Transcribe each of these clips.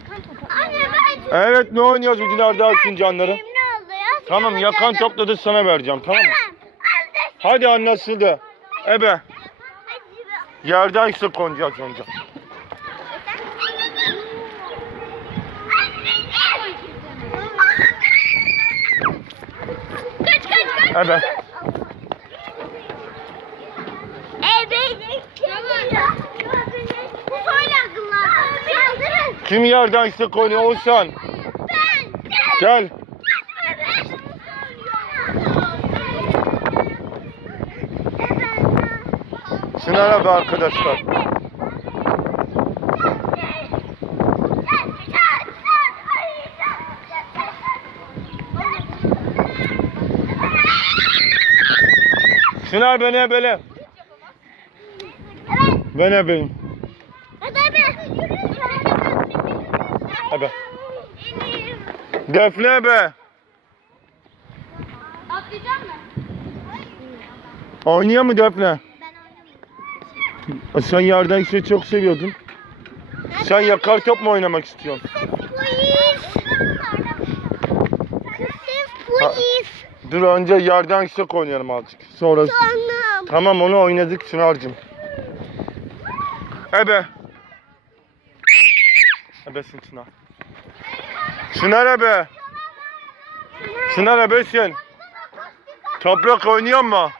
yakan topu. Anne ben Evet ne oynuyoruz bugün Arda Sincanları? ne oldu ya? Tamam yakan topladı sana vereceğim tamam mı? Tamam. Hadi anlaşıldı. Ebe Hadi. yerden yüksek konacağız önce. Kaç kaç kaç. Ebe. Evet. Bu söyle akıllar. Saldırın. Kim yerden yüksek oynuyor Oğuzhan? Gel. Şunlara be arkadaşlar. Şınar beni ebele. Ben ebeyim. Ebe. Defne ebe. Atlayacak mı? Oynuyor mu Defne? Ben oynamayayım. Sen yerden yüksek çok seviyordun. Sen yakar top mu oynamak istiyorsun? Polis. Dur önce yerden yüksek oynayalım azıcık. Sonra. Tamam onu oynadık Çınar'cığım. Ebe. Ebesin Çınar. Çınar ebe. Çınar ebesin. Toprak oynuyor mu?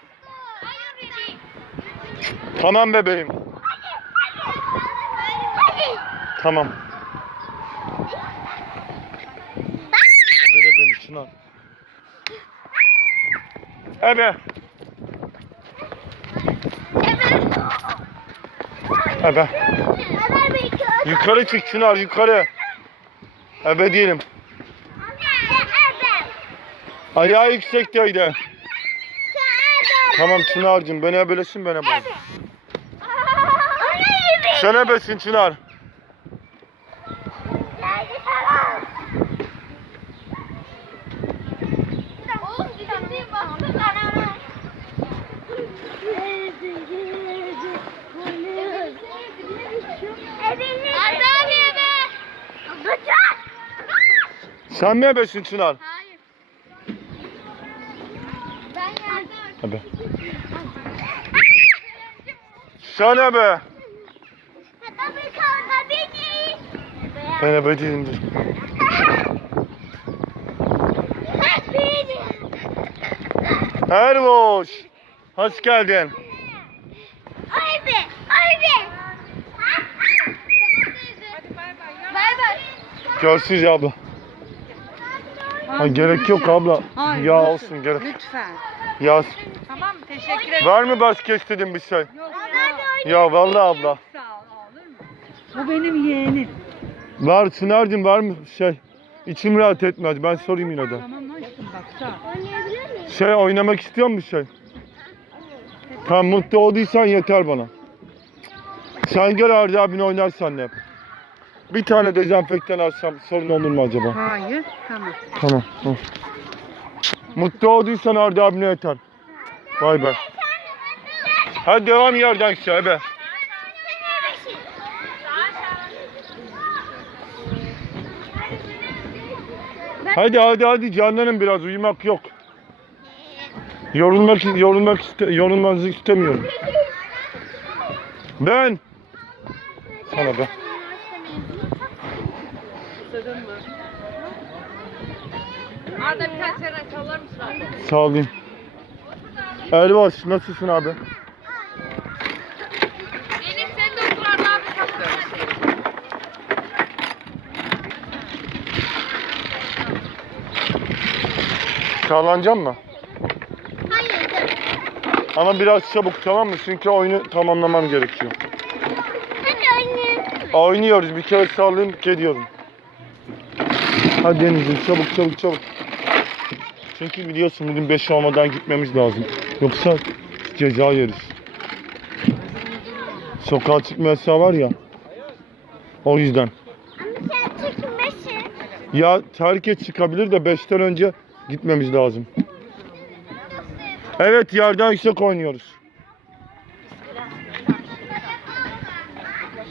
Tamam bebeğim. Tamam. Ebele beni Çınar. Ebe. Ebe. Yukarı çık Çınar yukarı. Ebe değilim. Ayağı yüksekteydi. Tamam Çınar'cığım beni ebelesin ben ebeyim. Sen ebesin Çınar. Arda abi eve. Bıçak. Sen mi ebesin Çınar? Hayır. Ben yardım. Ebe. Sen ebe. Tabii kalka beni. Ben ebe değilimdir. Beni. Erboş. Hoş geldin. Ay be. Ay be. Bay bay. Görüşürüz abla. Ha, gerek yok abla. Hayır, ya lütfen, olsun gerek. Lütfen. Yaz. Tamam teşekkür ederim. Var mı başka istediğin bir şey? Yok yok. Ya vallahi abla. Sağ ol olur mu? Bu benim yeğenim. Var Çınar'cığım var mı şey? İçim rahat etmez. Ben sorayım yine de. Tamam aşkım bak sağ ol. Oynayabilir miyim? Şey oynamak istiyor musun şey? Tamam mutlu olduysan yeter bana. Sen gel Arda abin oynarsan hep. Bir tane dezenfektan alsam sorun olur mu acaba? Hayır tamam. Tamam. tamam. Mutlu olduysan Arda abine yeter. Bay bay. Hadi devam yerden şey be. Hadi hadi hadi canlanın biraz uyumak yok. Yorulmak yorulmak iste, yorulmanızı istemiyorum. Ben sana be. Arda birkaç sene çalar mısın abi? Sağ olun. Erbaş nasılsın abi? Elif sen de otur Arda abi kalk. Sağlanacak mı? Hayır. Ama biraz çabuk tamam mı? Çünkü oyunu tamamlamam gerekiyor. Hadi oynayalım. Oynuyoruz. Bir kere sallayayım geliyorum. Hadi Deniz'im çabuk çabuk çabuk. Çünkü biliyorsun bugün 5 olmadan gitmemiz lazım. Yoksa ceza yeriz. Sokağa çıkma yasağı var ya. O yüzden. Ya herkes çıkabilir de 5'ten önce gitmemiz lazım. Evet yerden yüksek oynuyoruz.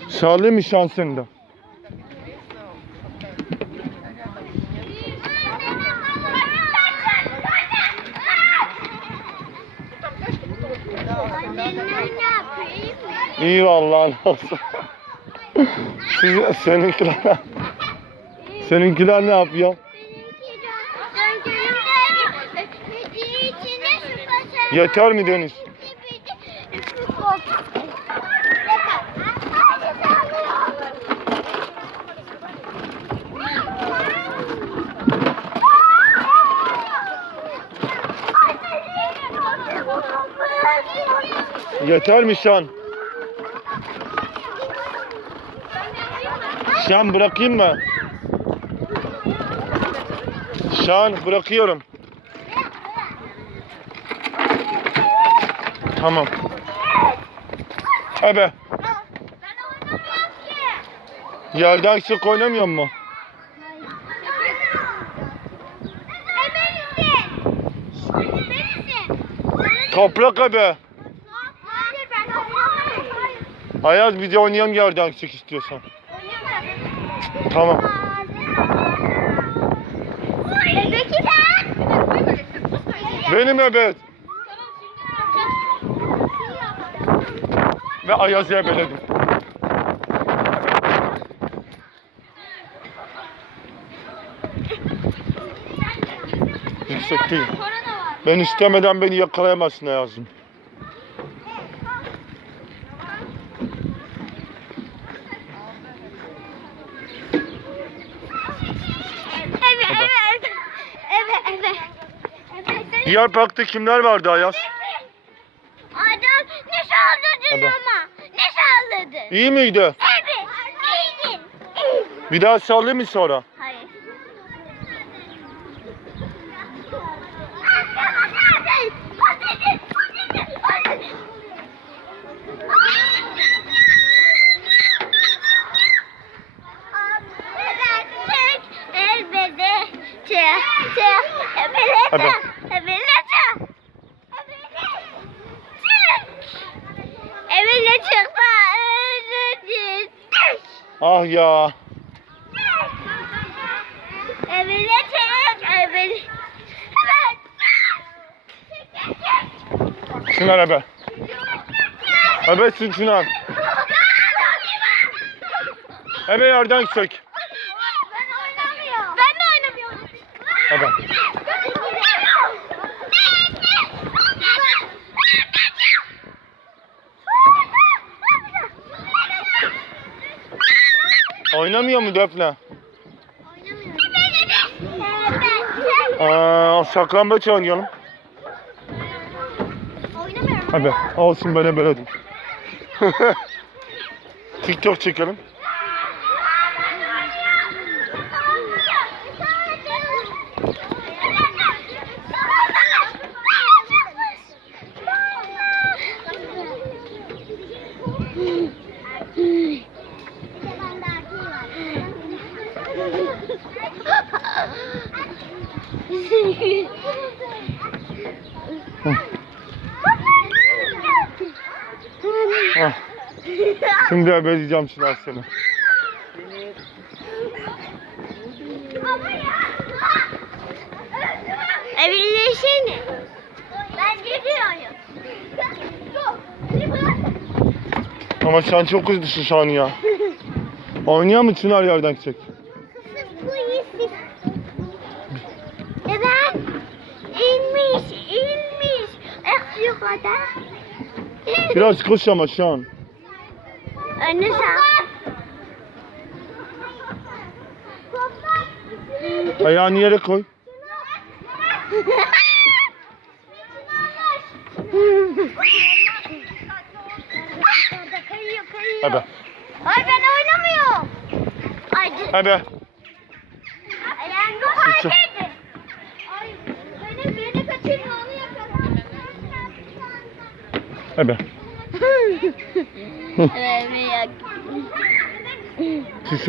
Sallayayım mı şansını? İyi vallahi olsun. Siz, seninkiler, seninkiler ne yapıyor? Şu. Yeter mi Deniz? Yeter mi Şan? Şan bırakayım mı? Şan bırakıyorum. Tamam. Ebe. Yerden sık oynamıyor mu? Toprak ebe. Hayır. Ayaz bize oynayalım yerden sık istiyorsan. Tamam. Benim ebe. Ve Ayaz'ı ebeledim. Yüksek değil. Ben istemeden beni yakalayamazsın Ayaz'ım. Evet, evet. Evet, evet. Evet. Diğer parkta kimler vardı Ayaz? Adam ne salladın Adam. ama? Ne salladın? İyi miydi? Evet, iyiydin. Bir daha sallayayım mı sonra? Hayır. Hadi. Elbette. Evine çıkma. Özür Ah ya. Evine çık. Evine. Evet. Çınar ebe. Ebesin Çınar. Ebe yerden çök. Ben oynamıyorum. Ben de oynamıyorum. Ebe. Oynamıyor mu Defne? Aa, saklambaç oynayalım. Oynamıyorum. Hadi olsun ben ebeledim. TikTok çekelim. Ah, şimdi ebeleyeceğim Çınar seni. Evlileşene. Ben gidiyorum. Ama sen çok hızlısın şu an ya. Oynayan mı Çınar yerden çek? Biraz koş ama şu an. Önü sağ. Ayağını yere koy. Ebe. Ay ben oynamıyorum. Ay, Ebe. ayağımı fark Ebbe. Hm.